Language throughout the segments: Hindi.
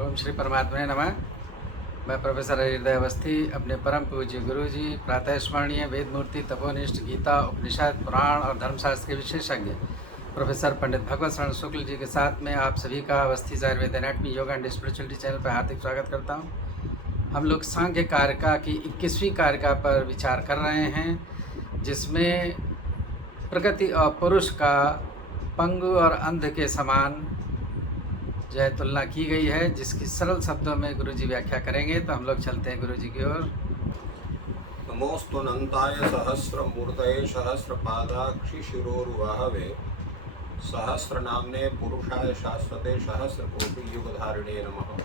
ओम श्री परमात्मा नमः। मैं प्रोफेसर हृदय अवस्थी अपने परम पूज्य गुरु जी प्रातः स्मरणीय वेद मूर्ति तपोनिष्ठ गीता उपनिषद पुराण और धर्मशास्त्र के विशेषज्ञ प्रोफेसर पंडित भगवत शरण शुक्ल जी के साथ में आप सभी का Awasthi Ayurveda anatomy yoga and spirituality channel पर हार्दिक स्वागत करता हूँ। हम लोग सांख्य कारिका की 21वीं कारिका पर विचार कर रहे हैं, जिसमें प्रकृति और पुरुष का पंगु और अंध के समान जो है तुलना की गई है, जिसकी सरल शब्दों में गुरुजी व्याख्या करेंगे। तो हम लोग चलते हैं गुरुजी की ओर। नमोस्तुनन्ताय सहस्रमूर्तये सहस्रपादाक्षि शिरोरुवाहवे सहस्रनाम्ने पुरुषाय शाश्वते सहस्रकोटियुगधारिणे नमः।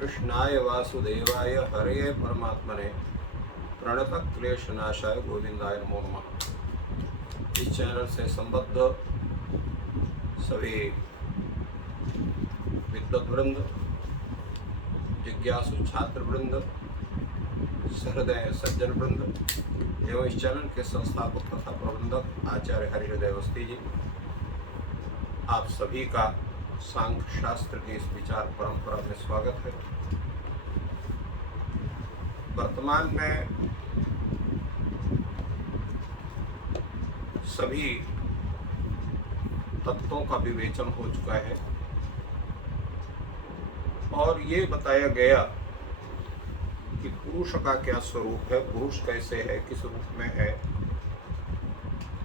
कृष्णाय वासुदेवाय हरे परमात्मने प्रणतक्लेशनाशाय गोविंदाय नमो नमः। इस चैनल से संबद्ध सभी विद्वत वृंद, जिज्ञासु छात्र वृंद, सहृदय सज्जन वृंद एवं इस चैनल के संस्थापक तथा प्रबंधक आचार्य हरिहृदय अवस्थी जी, आप सभी का सांख्य शास्त्र की इस विचार परंपरा में स्वागत है। वर्तमान में सभी तत्वों का विवेचन हो चुका है और ये बताया गया कि पुरुष का क्या स्वरूप है, पुरुष कैसे है, किस रूप में है,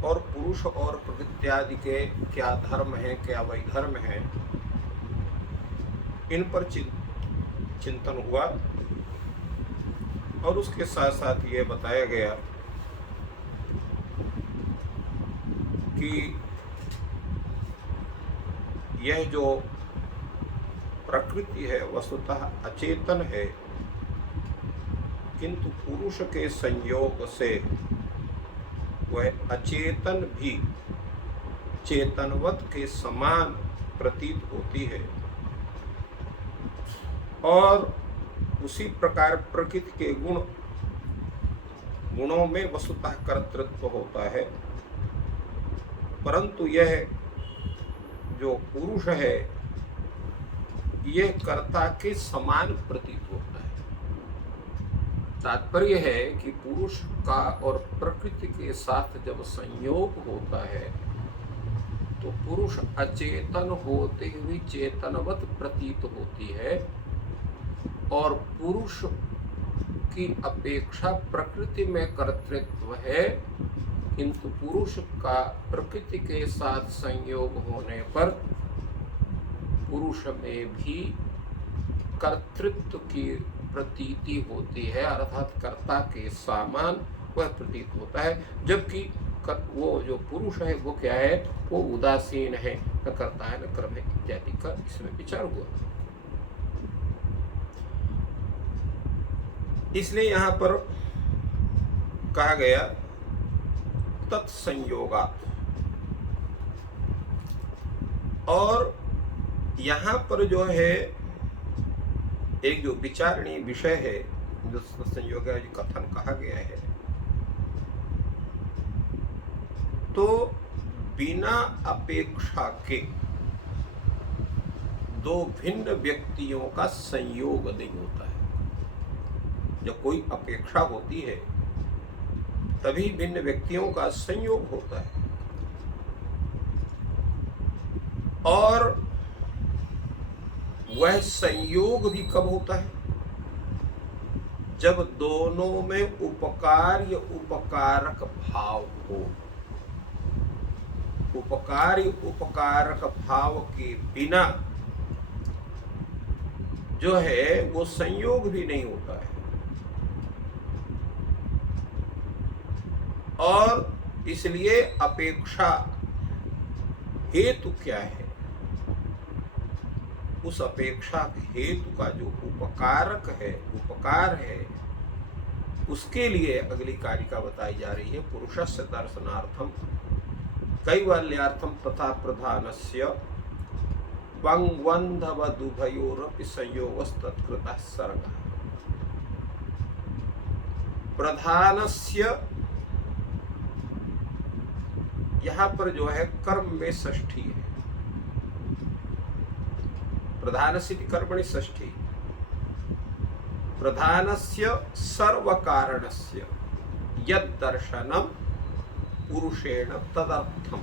और पुरुष और प्रकृत्यादि के क्या धर्म है, क्या वैधर्म है, इन पर चिंतन हुआ। और उसके साथ साथ ये बताया गया कि यह जो प्रकृति है वस्तुतः अचेतन है, किंतु पुरुष के संयोग से वह अचेतन भी चेतनवत के समान प्रतीत होती है और उसी प्रकार प्रकृति के गुणों में वस्तुतः कर्तृत्व होता है, परंतु यह जो पुरुष है यह कर्ता के समान प्रतीत होता है। तात्पर्य है कि पुरुष का और प्रकृति के साथ जब संयोग होता है तो पुरुष अचेतन होते हुए चेतनवत प्रतीत होती है और पुरुष की अपेक्षा प्रकृति में कर्तृत्व है, किंतु पुरुष का प्रकृति के साथ संयोग होने पर पुरुष में भी कर्तृत्व की प्रतीति होती है, अर्थात कर्ता के समान वह प्रतीत होता है। जबकि वो जो पुरुष है वो क्या है, वो उदासीन है, न कर्ता है न कर्म है इत्यादि का इसमें विचार हुआ। इसलिए यहाँ पर कहा गया तत्संयोगात्, और यहाँ पर जो है एक जो विचारणीय विषय है, जो संयोग कथन कहा गया है, तो बिना अपेक्षा के दो भिन्न व्यक्तियों का संयोग नहीं होता है। जब कोई अपेक्षा होती है तभी भिन्न व्यक्तियों का संयोग होता है, और वह संयोग भी कब होता है, जब दोनों में उपकार या उपकारक भाव हो। उपकार या उपकारक भाव के बिना जो है वो संयोग भी नहीं होता है। और इसलिए अपेक्षा हेतु क्या है, उस अपेक्षा हेतु का जो उपकारक है, उपकार है, उसके लिए अगली कारिका बताई जा रही है। पुरुषस्य दर्शनार्थम कैवल्यार्थम तथा प्रधानस्य पंगवन्धवदुभयोरपि संयोगस्तत्कृतः सर्गः। प्रधानस्य यहाँ पर जो है कर्म में षष्ठी है, प्रधानस्यति कर्मणि षष्ठी प्रधानस्य सर्वकारणस्य यद्दर्शनम पुरुषेण तदर्थम।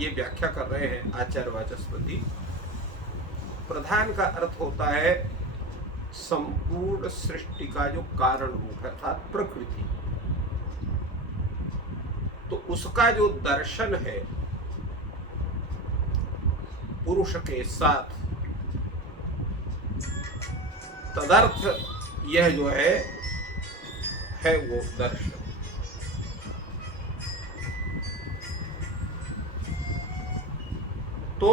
ये व्याख्या कर रहे हैं आचार्य वाचस्पति। प्रधान का अर्थ होता है संपूर्ण सृष्टि का जो कारण रूप है अर्थात प्रकृति, तो उसका जो दर्शन है पुरुष के साथ, तदर्थ यह जो है वो दर्शन। तो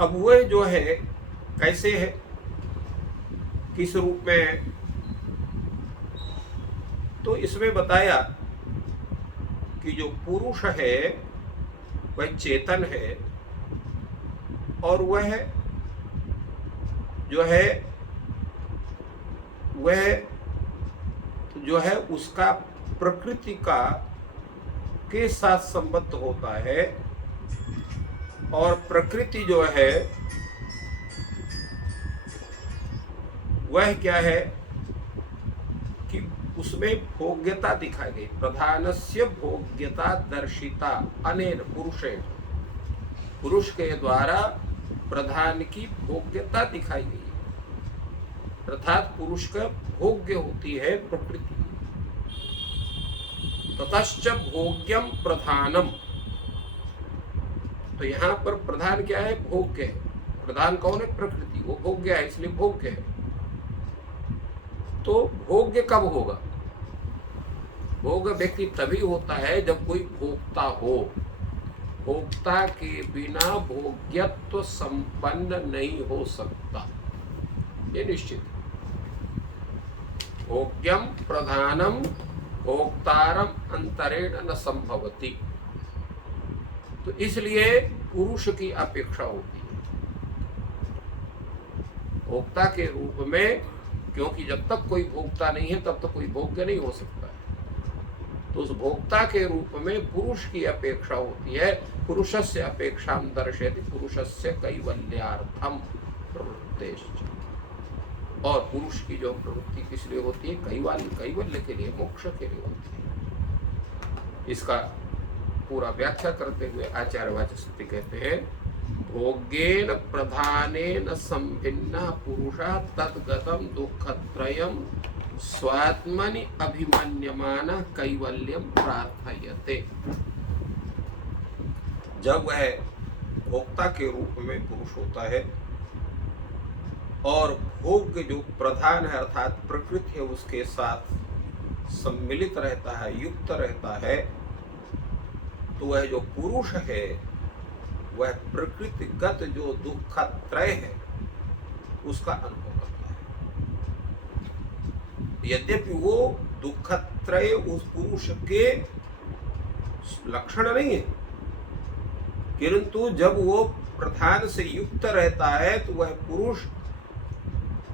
अब वह जो है कैसे है, किस रूप में है, तो इसमें बताया कि जो पुरुष है वह चेतन है और वह जो है उसका प्रकृति का के साथ संबद्ध होता है। और प्रकृति जो है वह क्या है कि उसमें भोग्यता दिखाई गई। प्रधानस्य भोग्यता दर्शिता अनेन पुरुषेण, पुरुष के द्वारा प्रधान की भोग्यता दिखाई गई, अर्थात पुरुष का भोग्य होती है प्रकृति। ततश्च भोग्यम प्रधानम, तो यहाँ पर प्रधान क्या है, भोग्य है। प्रधान कौन है, प्रकृति, वो भोग्य है इसलिए भोग्य है। तो भोग्य कब होगा, भोग व्यक्ति तभी होता है जब कोई भोक्ता हो। भोक्ता के बिना भोग्यत्व संपन्न नहीं हो सकता, ये निश्चित। भोग्यम प्रधानम भोक्तारम अंतरेण न संभवति, तो इसलिए पुरुष की अपेक्षा होती है भोक्ता के रूप में, क्योंकि जब तक कोई भोक्ता नहीं है तब तक कोई भोग्य नहीं हो सकता है। तो उस भोक्ता के रूप में पुरुष की अपेक्षा होती है। पुरुषस्य अपेक्षां दर्शयति पुरुषस्य कैवल्यार्थम प्रवृत्तेश्च, और पुरुष की जो प्रवृत्ति किस लिए होती है, कैवल्य के लिए, मोक्ष के लिए होती है। इसका पूरा व्याख्या करते हुए आचार्य वाचस्पति कहते हैं, भोग्येन प्रधानेन संभिन्नः पुरुषः तद्गतं दुःखत्रयं स्वात्मनि अभिमन्यमानः कैवल्यं प्रार्थयते। जब वह भोक्ता के रूप में पुरुष होता है और भोग जो प्रधान है अर्थात प्रकृति है उसके साथ सम्मिलित रहता है, युक्त रहता है, तो वह जो पुरुष है वह प्रकृतिगत जो दुःखत्रय है उसका अनुभव करता है। यद्यपि वो दुःखत्रय उस पुरुष के लक्षण नहीं है, किंतु जब वो प्रधान से युक्त रहता है तो वह पुरुष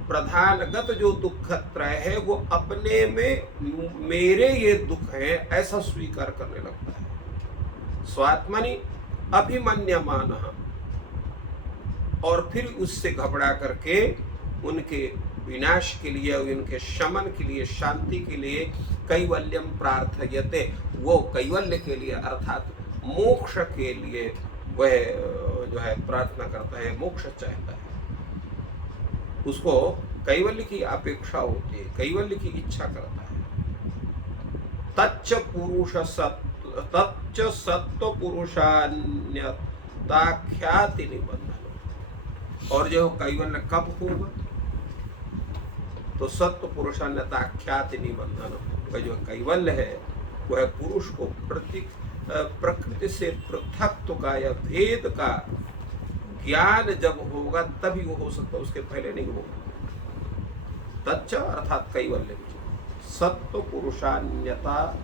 प्रधानगत जो दुःखत्रय है वो अपने में मेरे ये दुख है ऐसा स्वीकार करने लगता है। स्वात्मनि अभिमन्यमानः, और फिर उससे घबरा करके उनके विनाश के लिए, उनके शमन के लिए, शांति के लिए कैवल्यम प्रार्थयते, वो कैवल्य के लिए अर्थात मोक्ष के लिए वह जो है प्रार्थना करता है, मोक्ष चाहता है। उसको कैवल्य की अपेक्षा होती है, कैवल्य की इच्छा करता है। तच्च पुरुष तच्च सत्व पुरुषान्यता ख्याति निबंधन, और जो कैवल्य कब होगा, तो सत्व पुरुषान्यता ख्याति निबंधन, वह जो कैवल्य है वह पुरुष को प्रकृति से पृथक्त्व का या भेद का ज्ञान जब होगा तभी वो हो सकता, उसके पहले नहीं होगा। तच्च अर्थात कैवल्य, सत्व पुरुषान्यता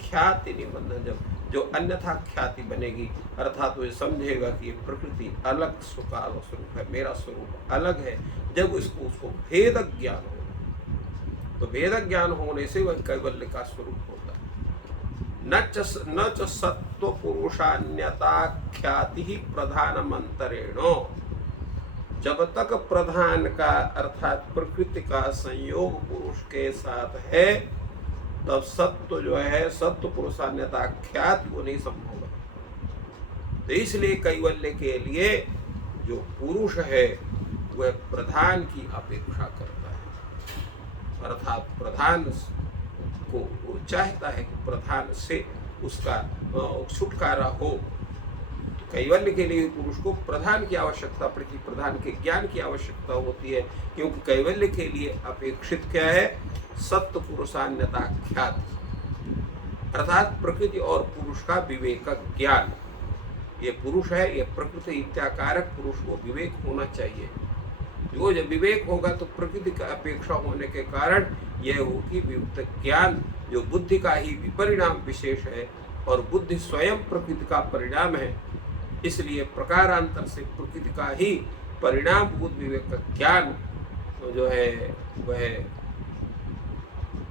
ख्याति निबंधन, जब जो अन्यथा ख्याति बनेगी अर्थात वो समझेगा कि प्रकृति अलग सुकाल स्वरूप है, मेरा स्वरूप अलग है। जब उसको भेद ज्ञान होगा, तो भेद ज्ञान होने से वह कैवल्य का स्वरूप होता है। न च सत्व पुरुषान्यता ख्याति ही प्रधानमंतरेणो, जब तक प्रधान का अर्थात प्रकृति का संयोग पुरुष के साथ है, तब सत्व जो है, सत्व पुरुषान्यता ख्यात वो नहीं संभव है। तो इसलिए कैवल्य के लिए जो पुरुष है वह प्रधान की अपेक्षा करता है, अर्थात प्रधान को वो चाहता है कि प्रधान से उसका छुटकारा हो। कैवल्य के लिए पुरुष को प्रधान की आवश्यकता पड़ती, प्रधान के ज्ञान की आवश्यकता होती है, क्योंकि कैवल्य के लिए अपेक्षित क्या है? सत्व पुरुषान्यता ख्यात, अर्थात प्रकृति और पुरुष का विवेक ज्ञान। ये पुरुष है, ये प्रकृति इत्याकारक पुरुष, वो विवेक होना चाहिए। जो जब विवेक होगा तो प्रकृति का अपेक्षा होने के कारण यह होगी वियुक्त ज्ञान, जो बुद्धि का ही विपरिणाम विशेष है, और बुद्धि स्वयं प्रकृति का परिणाम है। इसलिए प्रकारांतर से प्रकृति का ही परिणाम भूत विवेक का ज्ञान जो है वह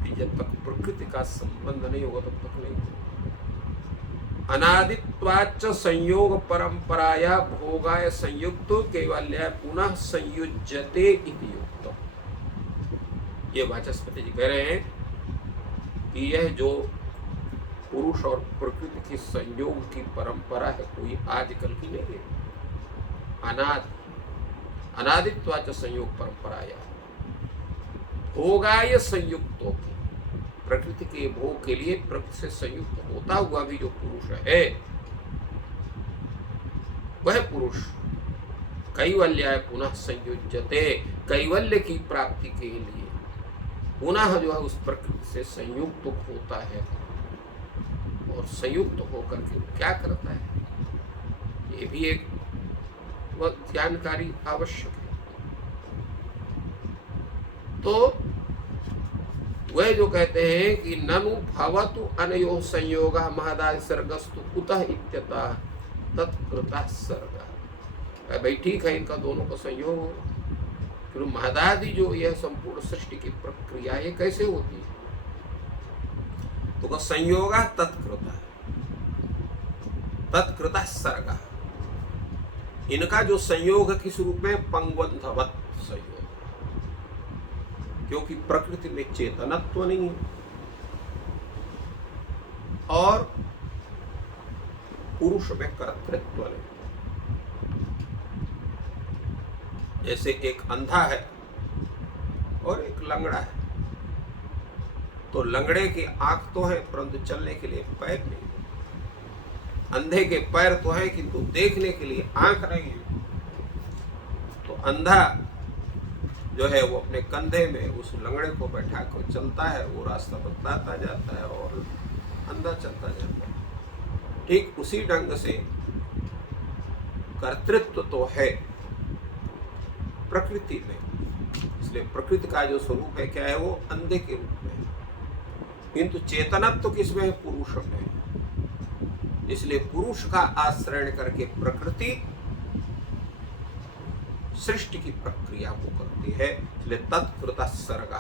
जब तक प्रकृति का संबंध नहीं होगा तब तक नहीं होगा। अनादित्वाच्च संयोग परंपराया भोगाय संयुक्त कैवल्य पुनः संयुज्यते इति युक्त। ये वाचस्पति जी कह रहे हैं कि यह जो पुरुष और प्रकृति के संयोग की परंपरा है कोई आजकल की नहीं है। अनादित्वाच संयोग परंपराया भोगाय संयुक्तों की, प्रकृति के भोग के लिए प्रकृति से संयुक्त होता हुआ भी जो पुरुष है वह पुरुष कैवल्याय पुनः संयुज्यते, कैवल्य की प्राप्ति के लिए पुनः जो है उस प्रकृति से संयुक्त होता है। और संयुक्त होकर के क्या करता है, ये भी एक वह जानकारी आवश्यक है। तो वह जो कहते हैं कि ननु भवतु अनयो संयोग महदादि सर्गस्तु कुतः इत्यतः तत्कृतः सर्ग। भाई ठीक है, इनका दोनों का संयोग हो, फिर महदादि जो यह संपूर्ण सृष्टि की प्रक्रिया ये कैसे होती है? तो संयोग तत्कृत, तत्कृत सर्ग। इनका जो संयोग किस रूप में? पंगबंधवत संयोग, क्योंकि प्रकृति में चेतनत्व नहीं है और पुरुष में कर्तृत्व नहीं। जैसे एक अंधा है और एक लंगड़ा है, तो लंगड़े की आंख तो है परंतु चलने के लिए पैर नहीं, अंधे के पैर तो है किंतु देखने के लिए आंख नहीं है। तो अंधा जो है वो अपने कंधे में उस लंगड़े को बैठा कर चलता है, वो रास्ता बतलाता जाता है और अंधा चलता जाता है। ठीक उसी ढंग से कर्तृत्व तो है प्रकृति में, इसलिए प्रकृति का जो स्वरूप है क्या है? वो अंधे के रूप में, किंतु चेतनत्व तो किसमें है? पुरुष में। इसलिए पुरुष का आश्रय करके प्रकृति सृष्टि की प्रक्रिया को करती है। इसलिए तत्कृत सर्ग,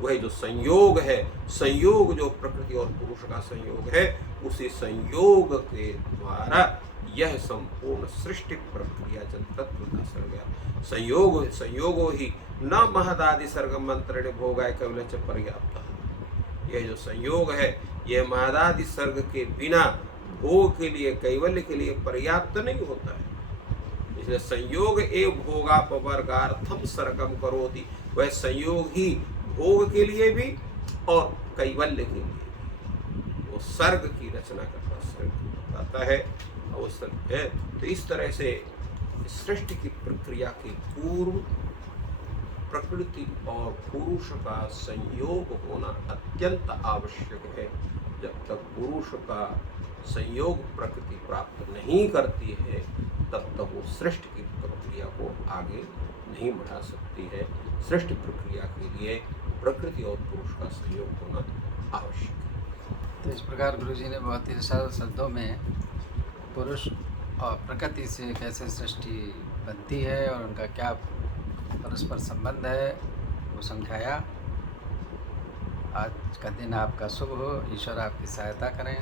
वह जो संयोग है, संयोग जो प्रकृति और पुरुष का संयोग है, उसी संयोग के द्वारा यह संपूर्ण सृष्टि प्रक्रिया तत्कृत सर्ग। संयोगो ही न महदादि सर्ग मंत्र भोगाय कैवल्य च पर्याप्त। यह जो संयोग है यह महदादि सर्ग के बिना भोग के लिए, कैवल्य के लिए पर्याप्त नहीं होता है। इसलिए संयोग एव भोगापवर्गार्थम सर्गम करोति, वह संयोग ही भोग के लिए भी और कैवल्य के लिए भी वो सर्ग की रचना करता, सर्ग बताता है अवसर है। तो इस तरह से सृष्टि की प्रक्रिया के पूर्व प्रकृति और पुरुष का संयोग होना अत्यंत आवश्यक है। जब तक पुरुष का संयोग प्रकृति प्राप्त नहीं करती है तब तक वो सृष्टि की प्रक्रिया को आगे नहीं बढ़ा सकती है। सृष्टि प्रक्रिया के लिए प्रकृति और पुरुष का संयोग होना आवश्यक है। तो इस प्रकार गुरुजी ने बहुत ही सरल शब्दों में पुरुष और प्रकृति से कैसे सृष्टि बनती है और उनका क्या परस्पर संबंध है वो समझाया। आज का दिन आपका शुभ हो, ईश्वर आपकी सहायता करें।